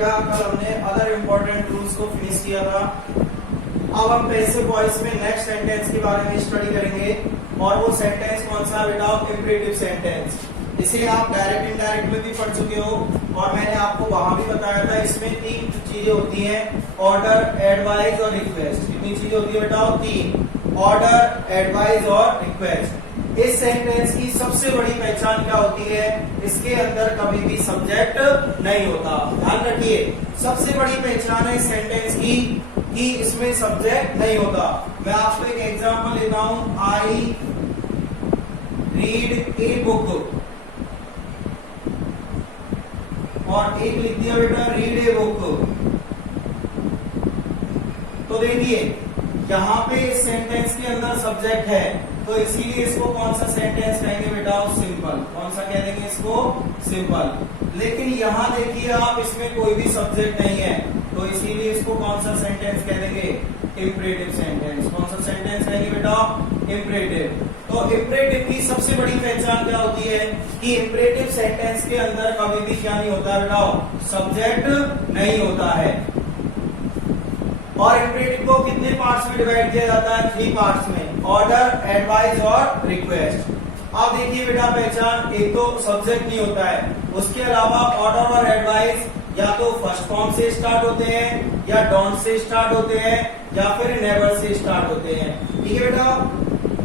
बेटा कल हमने अदर इंपॉर्टेंट रूल्स को फिनिश किया था। अब हम पैसिव वॉइस में नेक्स्ट सेंटेंस के बारे में स्टडी करेंगे और वो सेंटेंस कौन सा बेटा? Imperative sentence. इसे आप डायरेक्ट इनडायरेक्ट में भी पढ़ चुके हो और मैंने आपको वहां भी बताया था। इसमें तीन चीजें होती हैं, ऑर्डर, एडवाइस और रिक्वेस्ट। कितनी चीजें होती है बेटा? तीन, ऑर्डर, एडवाइस और रिक्वेस्ट। इस सेंटेंस की सबसे बड़ी पहचान क्या होती है? इसके अंदर कभी भी सब्जेक्ट नहीं होता। ध्यान रखिए, सबसे बड़ी पहचान है इस सेंटेंस की कि इसमें सब्जेक्ट नहीं होता। मैं आपको एक एग्जांपल लेता हूं, आई रीड ए बुक, और एक लिख दिया बेटा रीड ए बुक। तो देखिए यहां पे इस सेंटेंस के अंदर सब्जेक्ट है, तो इसीलिए इसको कौन सा सेंटेंस कहेंगे बेटा? सिंपल। कौन सा कह देंगे इसको? सिंपल। लेकिन यहां देखिए आप, इसमें कोई भी सब्जेक्ट नहीं है, तो इसीलिए इसको कौन सा सेंटेंस कह देंगे? Imperative sentence. कौन सा सेंटेंस कहेंगे बेटा? इंपरेटिव। तो इंपरेटिव की सबसे बड़ी पहचान क्या होती है कि इंपरेटिव सेंटेंस के अंदर कभी भी क्या नहीं होता बेटा? सब्जेक्ट नहीं होता है। और इंपरेटिव को कितने पार्ट्स में डिवाइड किया जाता है? 3 पार्ट्स में, ऑर्डर, एडवाइस और रिक्वेस्ट। अब देखिए बेटा पहचान, एक तो सब्जेक्ट नहीं होता है, उसके अलावा ऑर्डर और एडवाइस या तो फर्स्ट फॉर्म से स्टार्ट होते हैं, या डोंट से स्टार्ट होते हैं, या फिर नेवर से स्टार्ट होते हैं। ठीक है बेटा।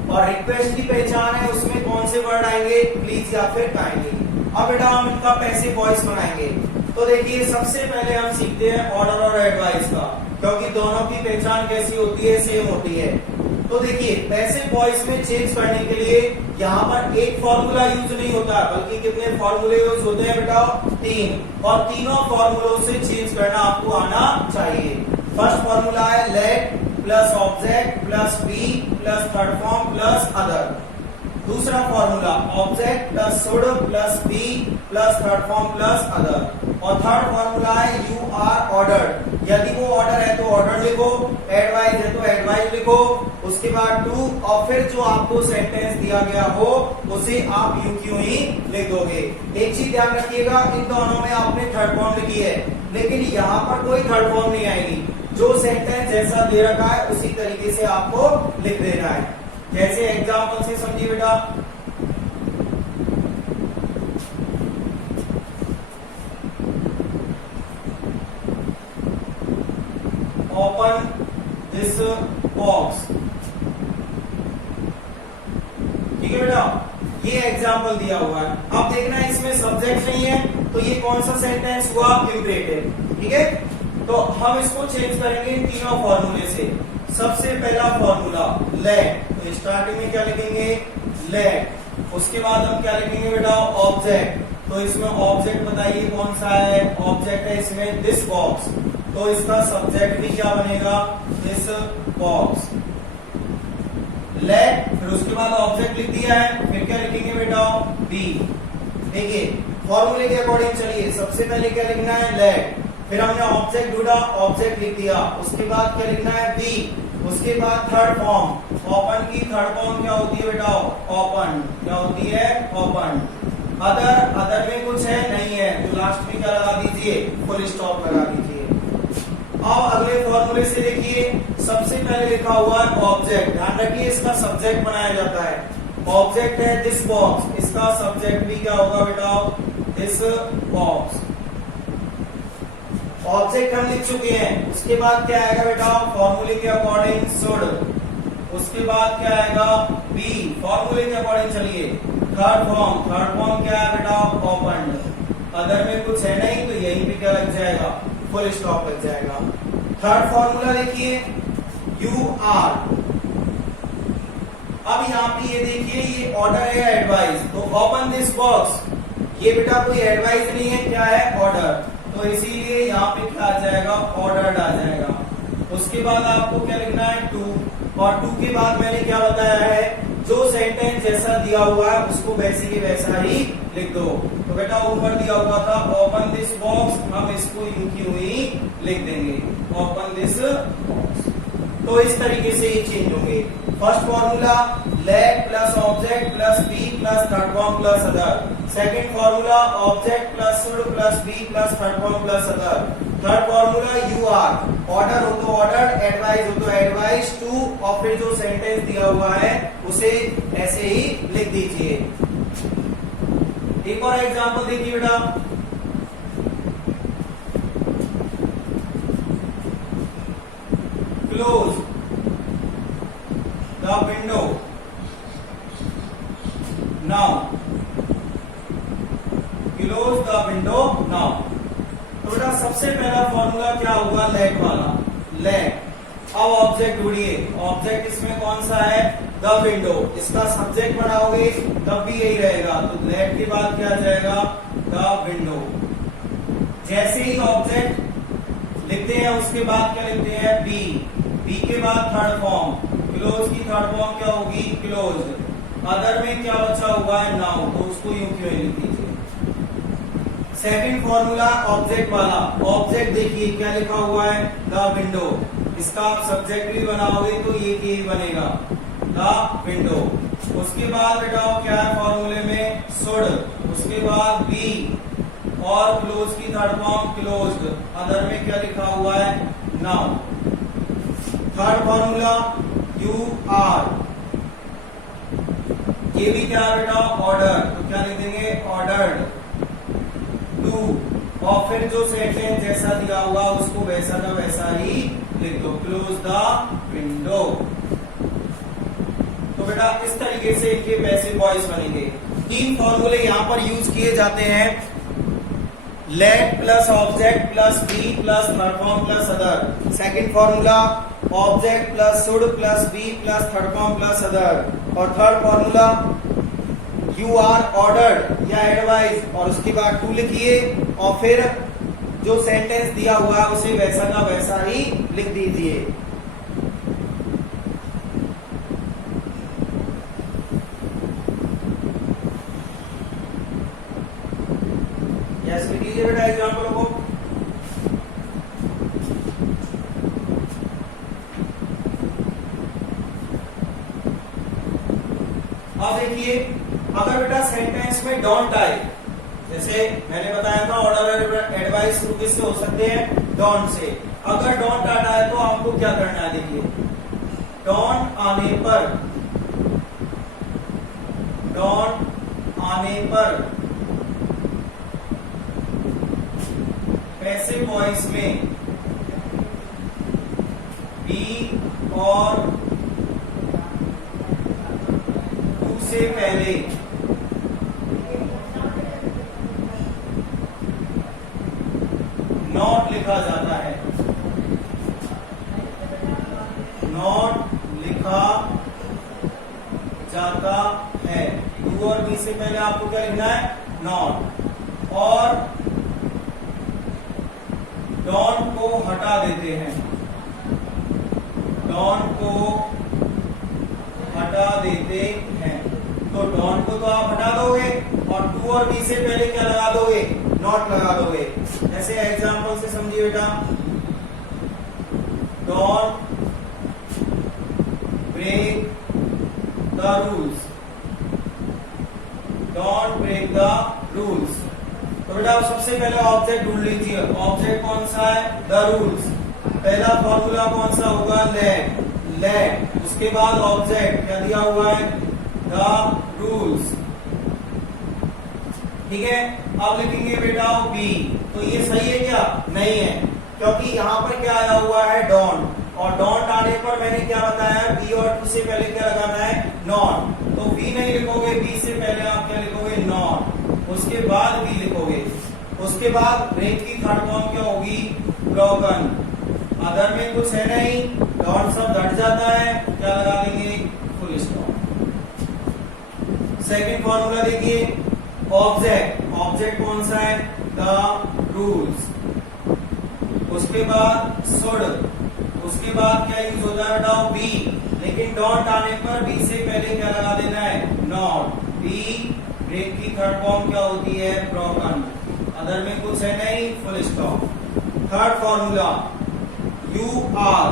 और रिक्वेस्ट की पहचान है, उसमें कौन से वर्ड आएंगे? प्लीज या फिर काइंडली। अब बेटा हम इनका पैसिव वॉइस बनाएंगे। तो देखिए सबसे पहले हम सीखते हैं ऑर्डर और एडवाइस का, क्योंकि दोनों की पहचान कैसी होती है? सेम होती है। तो देखिए पैसिव वॉइस में चेंज करने के लिए यहाँ पर एक फॉर्मूला यूज नहीं होता, बल्कि कितने फॉर्मूले यूज होते हैं बेटा? 3। और तीनों फॉर्मूलों से चेंज करना आपको आना चाहिए। फर्स्ट फॉर्मूला है let plus object plus B plus third form plus other. दूसरा formula object plus should plus B plus third form plus other. और थर्ड फॉर्मूला है यू आर ऑर्डर्ड। यदि वो ऑर्डर है तो ऑर्डर लिखो, एडवाइस है तो एडवाइस लिखो, उसके बाद टू, और फिर जो आपको सेंटेंस दिया गया हो उसे आप यू क्यों ही लिख दोगे। एक चीज ध्यान रखिएगा, इन दोनों में आपने थर्ड फॉर्म लिखी है, लेकिन यहाँ पर कोई थर्ड फॉर्म नहीं आएगी। जो सेंटेंस जैसा दे रखा है उसी तरीके से आपको लिख देना है। जैसे एग्जाम्पल से समझिए बेटा, ओपन दिस बॉक्स। ठीक है बेटा, ये एग्जाम्पल दिया हुआ है। अब देखना इसमें सब्जेक्ट नहीं है, तो ये कौन सा सेंटेंस हुआ? इंपरेटिव। ठीक है, तो हम इसको चेंज करेंगे इन तीनों फॉर्मूले से। सबसे पहला फॉर्मूला लेट, तो स्टार्टिंग में क्या लिखेंगे? लेट। उसके बाद हम क्या लिखेंगे बेटा? ऑब्जेक्ट। तो इसमें ऑब्जेक्ट बताइए कौन सा है? ऑब्जेक्ट है इसमें दिस बॉक्स, तो इसका सब्जेक्ट भी क्या बनेगा? This box. लेट, फिर उसके बाद ऑब्जेक्ट लिख दिया है, फिर क्या लिखेंगे बेटा? बी। देखिए फॉर्मूले के अकॉर्डिंग चलिए, सबसे पहले क्या लिखना है? लेट, फिर हमने ऑब्जेक्ट ढूंढा, ऑब्जेक्ट लिख दिया, उसके बाद क्या लिखना है? बी, उसके बाद थर्ड फॉर्म, ओपन की थर्ड फॉर्म क्या होती है बेटा? ओपन। क्या होती है? ओपन। अदर, अदर में कुछ है? नहीं है, तो लास्ट में क्या लगा दीजिए? फुल स्टॉप लगा दीजिए। अब अगले फॉर्मूले से देखिए, सबसे पहले लिखा हुआ है ऑब्जेक्ट। ध्यान रखिए इसका सब्जेक्ट बनाया जाता है। ऑब्जेक्ट है दिस बॉक्स, इसका सब्जेक्ट भी क्या होगा बेटा? This box. ऑब्जेक्ट हम लिख चुके हैं, उसके बाद क्या आएगा बेटा? फॉर्मूले के अकॉर्डिंग शुड। उसके बाद क्या आएगा? बी, फॉर्मूले के अकॉर्डिंग चलिए। थर्ड फॉर्म, थर्ड फॉर्म क्या है बेटा? ओपन। अदर में कुछ है नहीं, तो यहीं पे क्या लग जाएगा? फुल स्टॉप लग जाएगा। थर्ड फॉर्मूला देखिए यू आर। अब यहाँ पे ये देखिए, ये ऑर्डर है एडवाइस, तो ओपन दिस बॉक्स, ये बेटा कोई एडवाइस नहीं है, क्या है? ऑर्डर, तो इसीलिए यहाँ पे क्या आ जाएगा? ऑर्डर्ड आ जाएगा। उसके बाद आपको क्या लिखना है? टू, और टू के बाद मैंने क्या बताया है? जो सेंटेंस जैसा दिया हुआ है उसको वैसे की वैसा ही लिख दो। तो बेटा ऊपर दिया हुआ था ओपन दिस बॉक्स, हम इसको यूं की हुई लिख देंगे, ओपन दिस बॉक्स। तो इस तरीके से ये चेंज होंगे। First formula let plus object plus B plus third form plus other. Second formula object plus should plus B plus third form plus other. Third formula you are, order हो तो order, advice हो तो advice to, और फिर जो sentence दिया हुआ है उसे ऐसे ही लिख दीजिए। एक और एग्जांपल देखिए बेटा, close the window now, close the window now. तो बेटा सबसे पहला फॉर्मूला क्या होगा, लेट वाला, लेट। अब ऑब्जेक्ट ढूंढिए, ऑब्जेक्ट इसमें कौन सा है, द विंडो। इसका सब्जेक्ट बनाओगे तब भी यही रहेगा, तो लेट के बाद क्या आ जाएगा, द विंडो। जैसे ही ऑब्जेक्ट लिखते हैं उसके बाद क्या लिखते हैं, बी, बी के बाद थर्ड फॉर्म, क्लोज की थर्ड फॉर्म क्या होगी, क्लोज। अदर में क्या बचा हुआ है, नाउ, तो उसको यूं क्यों लिख दीजिए। सेकंड फॉर्मूला ऑब्जेक्ट वाला, ऑब्जेक्ट देखिए क्या लिखा हुआ है, द विंडो। इसका आप सब्जेक्ट भी बनाओगे तो ये बनेगा, द विंडो। उसके बाद बेटाओ क्या है फॉर्मूले में, शुड, उसके बाद बी, और क्लोज की थर्ड फॉर्म क्लोज्ड। अदर में क्या लिखा हुआ है, now. Third formula you are, ये भी क्या है बेटा, ऑर्डर, तो क्या लिख देंगे, ऑर्डर्ड टू, और फिर जो सेंटेंस जैसा दिया हुआ उसको वैसा का वैसा ही लिख दो, क्लोज द विंडो। तो बेटा इस तरीके से इनके पैसिव वॉइस बनेंगे। तीन फॉर्मूले यहां पर यूज किए जाते हैं, let plus object plus B plus third form plus other. Second formula object plus should plus B plus third form plus other, और third formula you are, ordered या एडवाइस, और उसके बाद टू लिखिए, और फिर जो सेंटेंस दिया हुआ है उसे वैसा का वैसा ही लिख दीजिए। यस लिख लीजिए बेटा एग्जाम्पल को। अब देखिए, अगर बेटा सेंटेंस में डोंट आए, जैसे मैंने बताया था ऑर्डर एडवाइस शुरू किससे हो सकते हैं, डोंट से। अगर डोंट आता है तो आपको क्या करना है, देखिए डोंट आने पर पैसिव वॉइस में बी और टू से पहले नॉट लिखा जाता है, नॉट लिखा जाता है। टू और बी से पहले आपको क्या लिखना है, नॉट, और डोंट को हटा देते हैं, डोंट को हटा देते हैं। तो डोंट को तो आप हटा दोगे, और टू और बी से पहले क्या लगा दोगे, नॉट लगा दोगे। ऐसे एग्जांपल से समझिए बेटा, don't break the rules, don't break the rules. तो बेटा सबसे पहले ऑब्जेक्ट ढूंढ लीजिए, ऑब्जेक्ट कौन सा है, द रूल्स। पहला फॉर्मूला कौन सा होगा, लेट, लेट। उसके बाद ऑब्जेक्ट क्या दिया हुआ है, द रूल्स, ठीक है। अब लिखेंगे बेटा बी, तो ये सही है क्या, नहीं है, क्योंकि यहाँ पर क्या आया हुआ है, डोंट, और डोंट आने पर मैंने क्या बताया, बी और टू से पहले क्या लगाना है, नॉट। तो बी नहीं लिखोगे, बी से पहले आप क्या लिखोगे, नॉट, उसके बाद बी लिखोगे। उसके बाद ब्रेक की थर्ड फॉर्म क्या होगी, ब्रोकन। अदर में कुछ है नहीं, डोंट सब घट जाता है, क्या लगा देंगे, फुल स्टॉप। सेकंड फॉर्मूला देखिए, ऑब्जेक्ट, ऑब्जेक्ट कौन सा है, द रूल्स। उसके बाद शुड, उसके बाद क्या यूज होता है बताओ, बी, लेकिन डोंट आने पर बी से पहले क्या लगा देना है, नॉट। बी, ब्रेक की थर्ड फॉर्म क्या होती है, ब्रोकन। अदर में कुछ है नहीं, full stop. Third formula you are,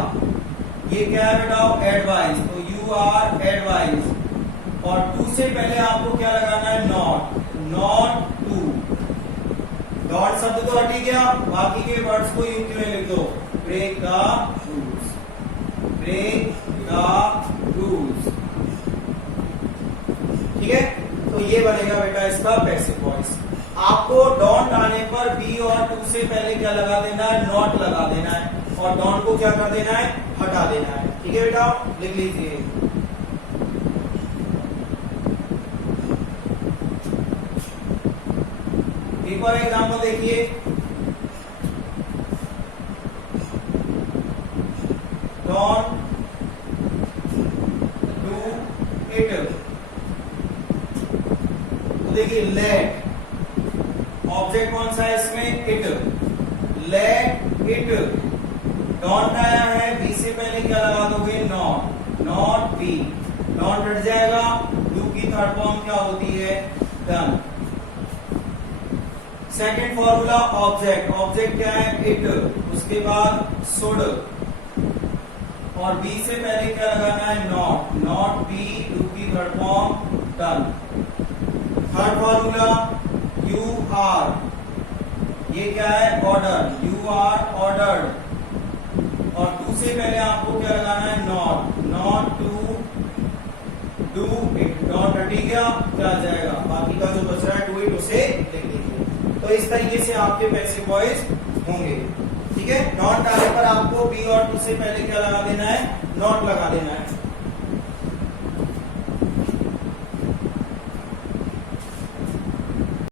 ये क्या है बताओ, एडवाइस, तो यू आर एडवाइस, और टू से पहले आपको क्या लगाना है, नॉट, नॉट टू। डॉट शब्द तो हट ही गया, बाकी के वर्ड्स को यूं क्यों लिख दो, break the rules, break the rules. ठीक है, तो ये बनेगा बेटा इसका पैसिव वॉइस। आपको डोंट आने पर बी और टू से पहले क्या लगा देना है, नॉट लगा देना है, और डोंट को क्या कर देना है, हटा देना है। ठीक है बेटा, लिख लीजिए। एक और एग्जाम्पल देखिए, डोंट डू इट। तो देखिए लेट, ऑब्जेक्ट कौन सा है इसमें, इट, लेट इट। डोंट आया है, बी से पहले क्या लगा दोगे, नॉट, नॉट बी, नॉट हट जाएगा, डू की थर्ड फॉर्म क्या होती है, done. Second formula object, object क्या है, इट, उसके बाद शुड, और बी से पहले क्या लगाना है, नॉट, नॉट बी, डू की third form, done. Third formula you are, ये क्या है, ऑर्डर, यू आर ऑर्डर्ड, और टू से पहले आपको क्या लगाना है, not, not to do it. Not हटी गया, क्या आ जाएगा, बाकी का जो बच रहा है डू इट उसे लिख दीजिए। तो इस तरीके से आपके पैसिव वॉइस होंगे। ठीक है, नॉट आने पर आपको बी और टू से पहले क्या लगा देना है, नॉट लगा देना है।